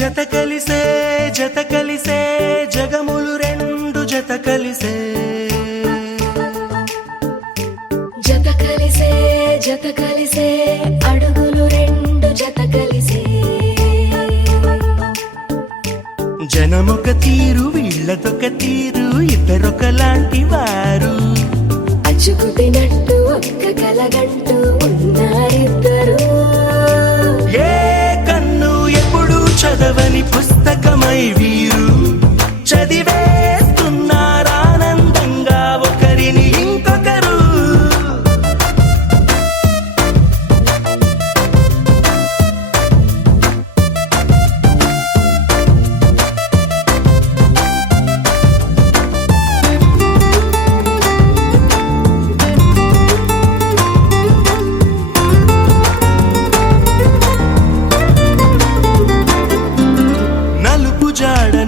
జత కలిసే జగములు రెండు జత కలిసే అడుగులు రెండు జత కలిసే జనమొక తీరు వీళ్ళదొక తీరు ఇద్దరొకలాంటి వారు అచ్చుకుతినట్టు ఒక్క కలగంటూ ఉన్నారిద్దరు ఏ కన్ను ఎప్పుడు చదవని పుస్తకమై వీరు చదివేస్తున్నారానందంగా ఒకరిని ఇంకొకరు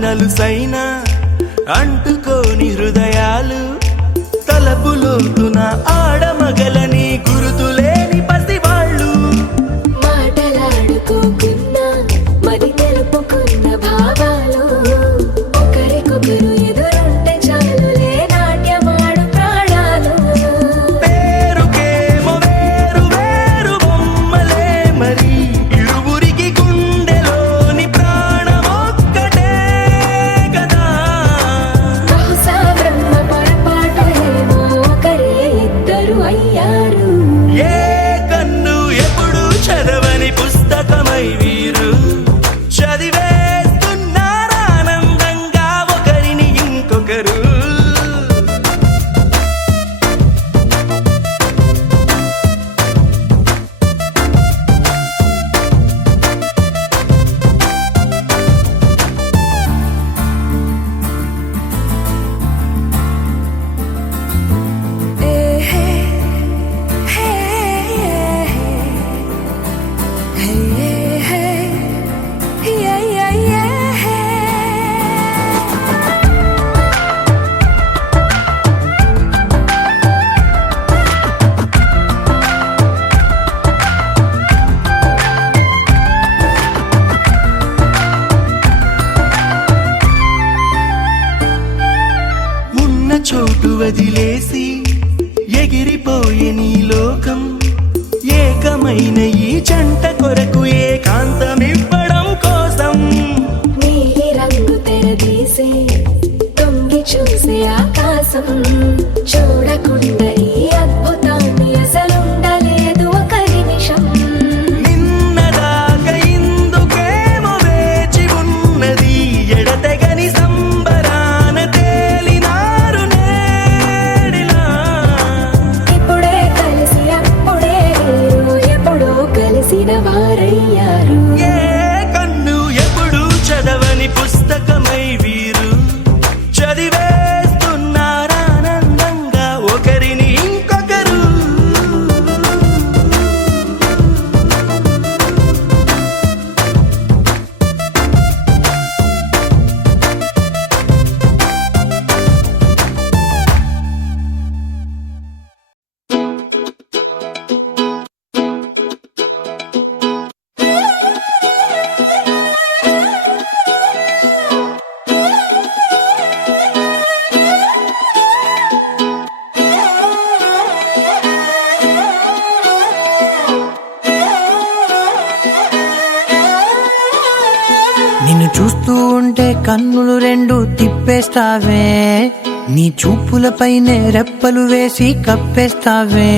నలుసైన అంటుకోని హృదయాలు తలపులోతున ఆడమగలని గురుతులేని పసివాళ్ళు మాటలాడుకోకున్నా మరి తెలుపుకున్న భావాలు ఒకరికొకరు ఎదురుంటే చాలులే నాట్యమాడు ప్రాణాలు పేరుకేమో వేరు వేరు బొమ్మలే మరి ఇరువురికి గుండెలోని ప్రాణమొక్కటే కదా బహుశా బ్రహ్మ పొరపాటు ఏమో ఒకరే ఇద్దరు అయ్యారు ఏ కన్ను ఎప్పుడు చదవని పుస్తకమై వీరు చదివేస్తున్నారానందంగా ఒకరిని ఇంకొకరు ఉన్న చోటు వదిలేసి ఎగిరిపోయే నీ లోకం ఏకమైన ఈ జంట కొరకు ఏకాంతమివ్వడం కోసం నీలి రంగు తెరదీసే తొంగి చూసే ఆకాశం చూడకుండా ఈ అద్భుతాన్ని అసలుండలేదు ఒక నిమిషం నిన్నదాకా ఇందుకేమో వేచి ఉన్నది ఎడతెగని సంబరాన తేలినారు నేడిలా ఇప్పుడే కలిసి అప్పుడే వీరు ఎప్పుడో కలిసిన వారయ్యారు ఏ కన్ను ఎప్పుడు చదవని పుస్తకమై వీరు చదివేస్తున్నారానందంగా ఒకరిని ఇంకొకరు నిన్ను చూస్తూ ఉంటే కన్నులు రెండు తిప్పేస్తావే నీ చూపులపైనే రెప్పలు వేసి కప్పేస్తావే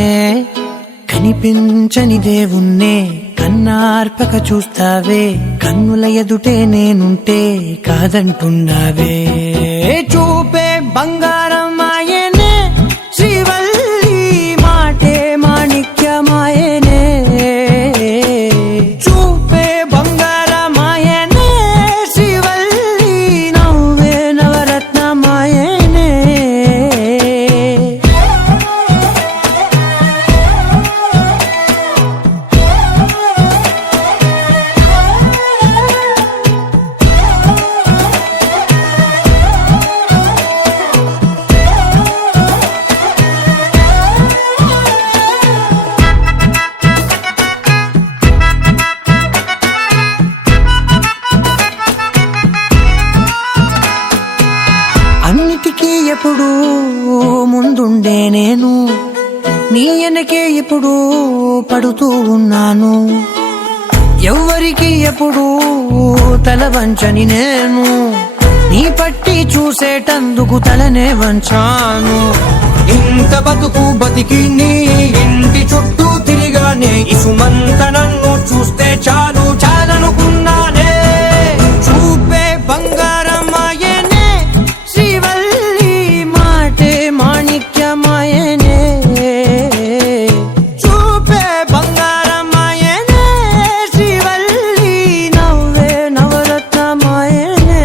కనిపించని దేవుణ్ణే కన్నార్పక చూస్తావే కన్నుల ఎదుటే నేనుంటే కాదంటున్నావే చూపే బంగారం ఆయనే శ్రీవల్లి మాటే మాణిక్యమాయనే చూపే బంగారమాయనే శ్రీవల్లి నవ్వే నవరత్నమాయనే వెనకే ఎప్పుడు పడుతూ ఉన్నాను, ఎవ్వరికి ఎప్పుడు తల వంచని నేను, నీ పట్టి చూసేటందుకు తలనే వంచాను. ఇంత బతుకు బతికి నీ ఇంటి చుట్టూ తిరిగానే, ఇసుమంత నన్ను చూస్తే చాలు చాలనుకున్నానే. చూపే బంగారమాయనే శ్రీవల్లి, మాటే మాణిక్యమాయనే. చూపే బంగారమాయనే శ్రీవల్లి, నవ్వే నవరత్నమాయనే.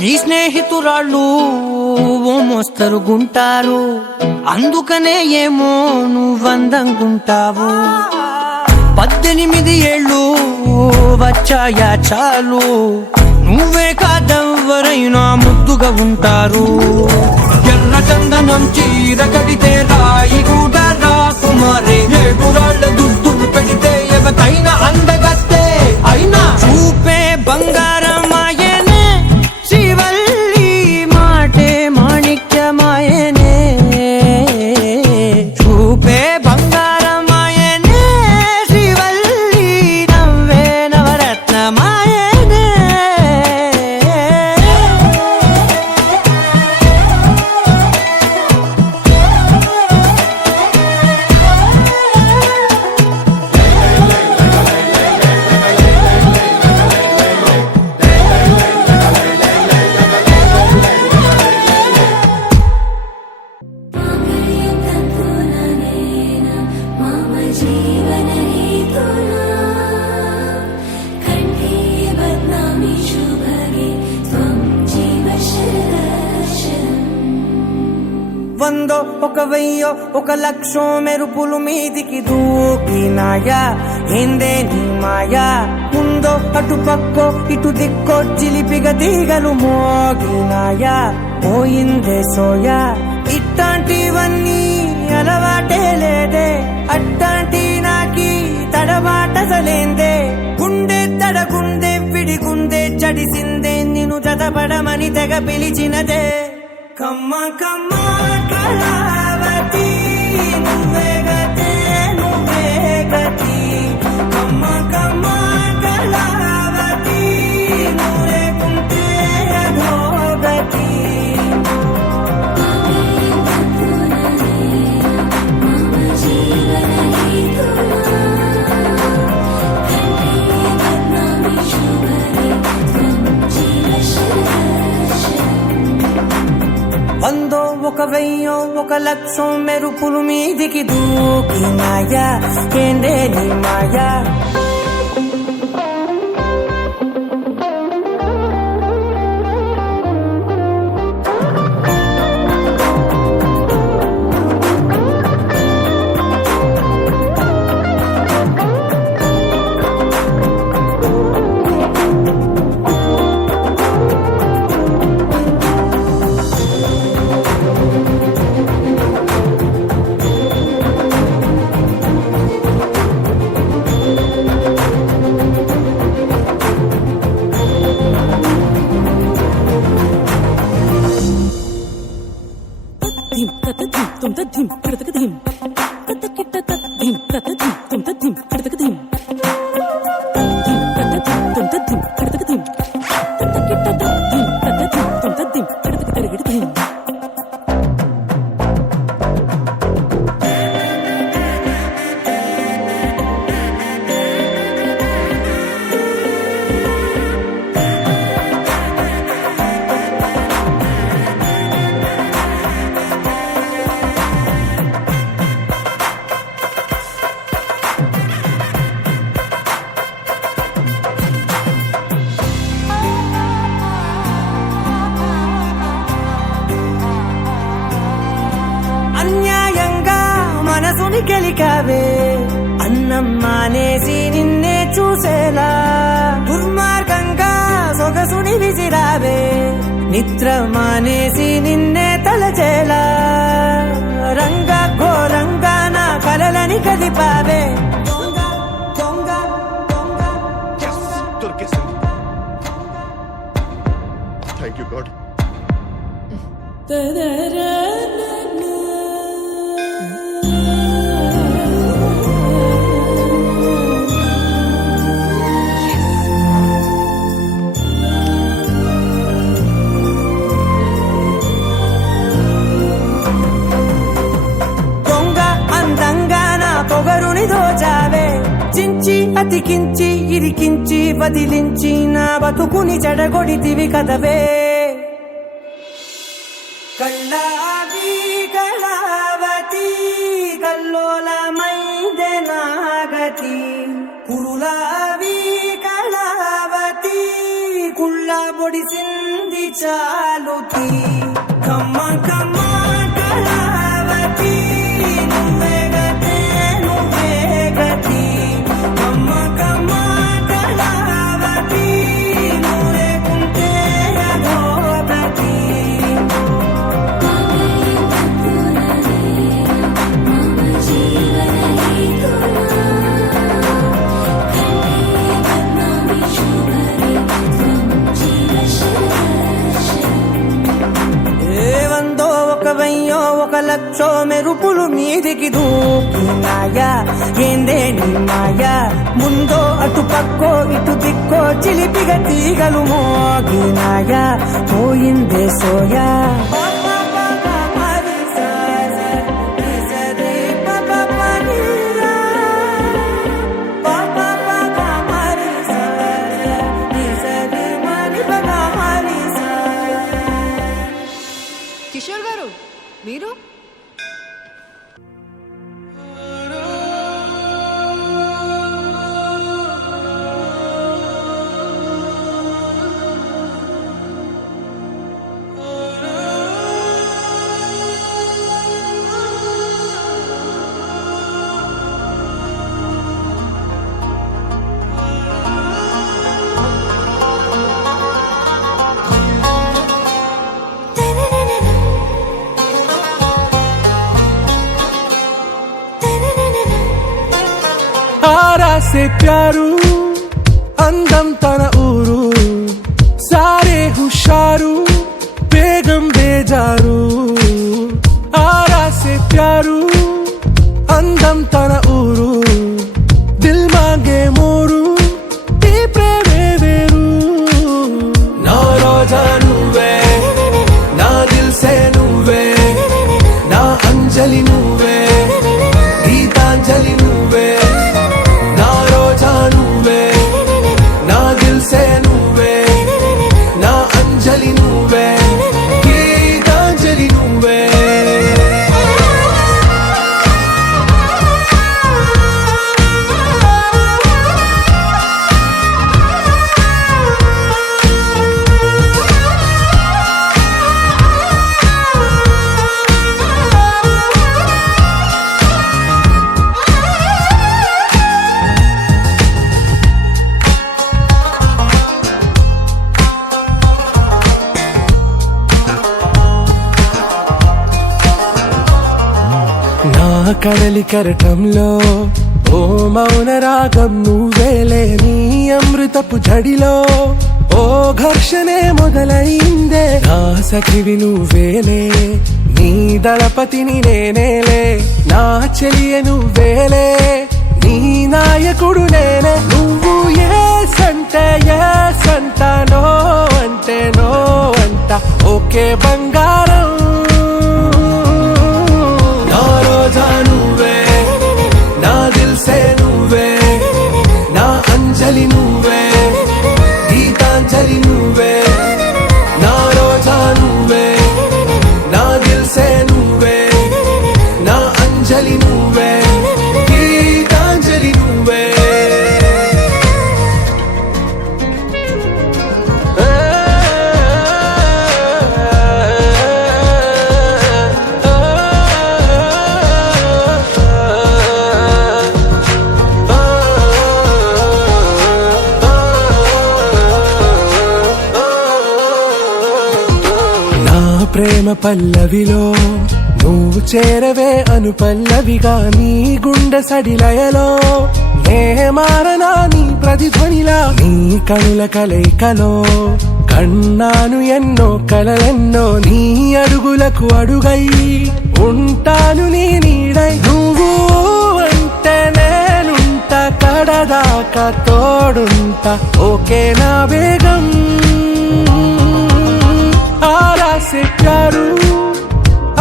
నీ స్నేహితురాళ్ళు ఓ మోస్తరుగుంటారు, అందుకనే ఏమో నువ్వందంగుంటావు. 18 ఏళ్ళు వచ్చాయా చాలు, నువ్వే కాదెవ్వరైనా ముద్దుగా ఉంటారు. ఎర్ర చందనం చీర కడితే రాయి కూడా రాకుమారే, ఏడురాళ్ళ దుద్దులు పెడితే ఎవతైనా అందగత్తే అయినా. చూపే బంగారమాయనే శ్రీవల్లి, మాటే మాణిక్యమాయనే. చూపే బంగారమాయనే శ్రీవల్లి, నవ్వే నవరత్నమాయనే. मम जीवनहेतुना कण्ठे बध्नामि शुभगे त्वं जीव शरदर्शनम्. 100 ఒక 1000 ఒక లక్షం మెరుపులు మీదికి దూకినాయా, ఏందే నీ మాయా. ముందో అటు పక్కో ఇటు దిక్కో చిలిపిగా తీగలు మోగినాయా, పోయిందే సోయా. ఇట్లాంటివన్నీ అలవాటే లేదే, అట్టాంటి నాకి తడబాటసలేందే. గుండె తడగుండే విడిగుండే చడిసిందే, నిన్ను జతపడమని తెగ పిలిచినదే. కమ్మ కమ్మ కళావతి, నువ్వే గతే నువ్వే గతి. కమ్మ కమ్మ కళావతి, నువ్వు లేకుంటే అధోగతి. मम जीवनहेतुना कण्ठे बध्नामि शुभगे त्वं जीव शरदर्शनम्. 100 ఒక 1000 ఒక లక్షం మెరుపులు మీదికి దూకినాయా, ఏందే నీ మాయా. నిద్రం మానేసి నిన్నే చూసేలా దుర్మార్గంగా సొగసుని విసిరావే నిద్ర మానేసి నిన్నే తలచేలా రంగ ఘోరంగా నా కలలని కదిపావే దొంగ దొంగ దొంగ దొరికేసింది. Thank you God. దొంగ అందంగా నా పొగరుని దోచావే చించి అతికించి ఇరికించి వదిలించి నా బతుకుని చెడగొడితివి కదవే కళ్ళావి కళావతి కల్లోలమైందే నాగతి కురులావి కళావతి కుళ్ళ బొడిసింది చాలుతి కమ్మ కమ్మ కళావతి నువ్వే గతే నువ్వే గతి కమ్మ కమ్మ కళావతి నువ్వే కుంటే అధోగతి ఏవందో ఒక వెయ్యో ఒక లక్షో మెరుపులు మీదికి దూకినాయా ఏందే నీ మాయా ముందో అటు పక్కో ఇటు దిక్కో చిలిపిగా తీగలు మోగినాయా పోయిందే సోయా కిషోర్ గారు మీరు आरा से प्यारू అందం తన ఊరు సారే హుషారు బేగం బేజారు ఆరా సే ప్యారు అందం తన ఊరు దిల్ మాంగే మోరు ఈ ప్రేమే వేరు నా రోజా నువ్వే నా దిల్ సే నువ్వే నా అంజలి నువ్వే గీతాంజలి నువ్వే నా రోజా నువ్వే నా దిల్ సే నువ్వే నా అంజలి నువ్వే గీతాంజలి నువ్వే నా కడలి కరటంలో ఓ మౌన రాగం నువ్వేలే నీ అమృతపు జడిలో ఓ ఘర్షణే మొదలైందే నా సఖివి నువ్వేలే నీ దళపతిని నేనేలే నా చెలియ నువ్వేలే నీ నాయకుడు నేనే నువ్వు ఏ సంట నో అంటే నో అంట ఓకే బంగారం నా రోజా నువ్వే నా దిల్ సే నువ్వే నా అంజలి నువ్వే గీతాంజలి నువ్వే నా రోజా నువ్వే నా దిల్ సే నువ్వే నా అంజలి నువ్వే గీతాంజలి నువ్వే ప్రేమ పల్లవిలో నువ్వు చేరవే అను పల్లవిగా నీ గుండె సడిలయలో నే మారనా నీ ప్రతిధ్వనిలా నీ కనుల కలయికలో కన్నాను ఎన్నో కలలెన్నో నీ అడుగులకు అడుగై ఉంటాను నీ నీడై నువ్వు అంటే నేనుంట కడదాకా తోడుంటా ఓకే నా వేగం आरा से प्यारू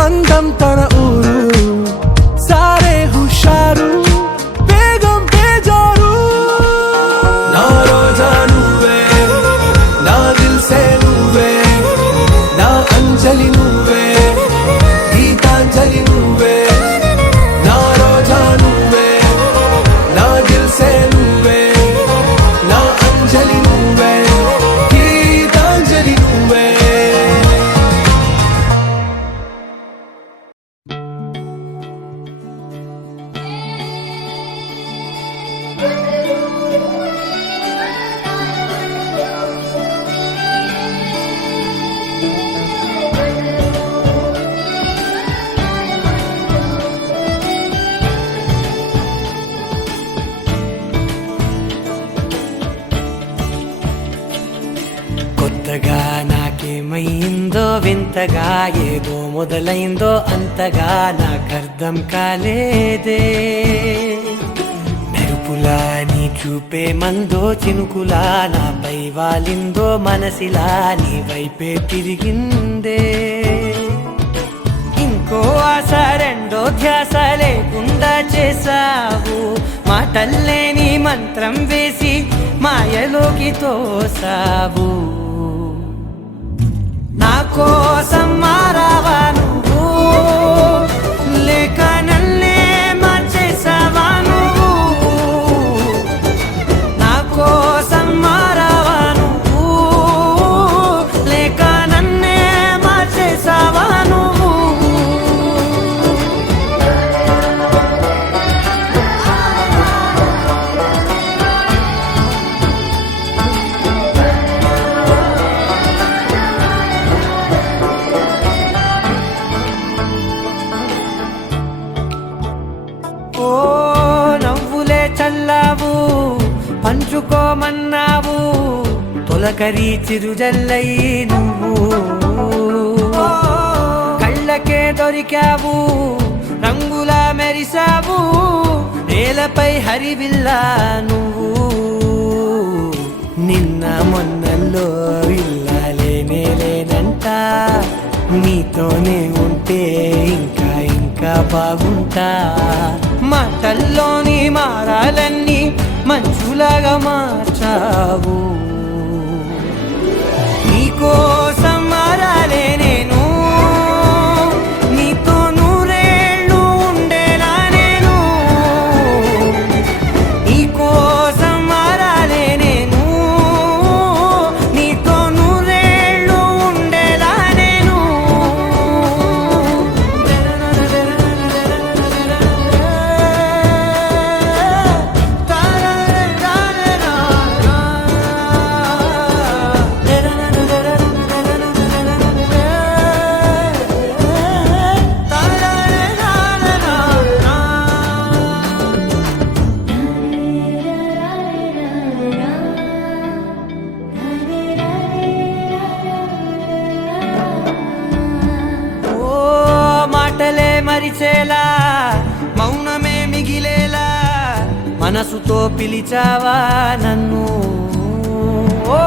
అందం తన ఊరు సారే హుషారు బేగం బేజారు నా రోజా నువ్వే నా దిల్ సే నువ్వే నా అంజలి నువ్వే గీతాంజలి నువ్వే నా రోజా నువ్వే నా దిల్ సే నువ్వే నా అంజలి నువ్వే గీతాంజలి నువ్వే కొత్తగా నాకేమైందో వింతగా ఏదో మొదలైందో అంతగా నాకర్థం కాలేదే మెరుపులా నీ చూపే మందో చినుకులా నాపై వాలిందో మనసిలా నీ వైపే తిరిగిందే ఇంకో ఆశ రెండో ధ్యాస లేకుండా చేసావు మాటల్లే నీ మంత్రం వేసి మాయలోకి తోసావు నా కోసం మారావా నువ్వు లేక నన్నే మార్చేసావా నువ్వు నా కోసం మారావా నువ్వు లేక నన్నే మార్చేసావా నువ్వు ఓ నవ్వులే చల్లావు పంచుకోమన్నావు తొలకరి చిరుజల్లై నువ్వు కళ్ళకే దొరికావు రంగులా మెరిసావు నేలపై హరివిల్లా నువ్వు నిన్న మొన్నల్లో ఇల్లాలేనే లేనంట నీతోనే ఉంటే ఇంకా ఇంకా బాగుంటా మాటల్లోని మారాలన్నీ మంచులాగా మార్చావు నీకోసం మారాలే నేను నీతో నూరేళ్ళు ఉండేలా నేను నీకోసం మారాలే నేను నీతో నూరేళ్ళు ఉండేలా నేను ఓ మాటలే మరిచేలా మౌనమే మిగిలేలా మనసుతో పిలిచావా నన్ను ఓ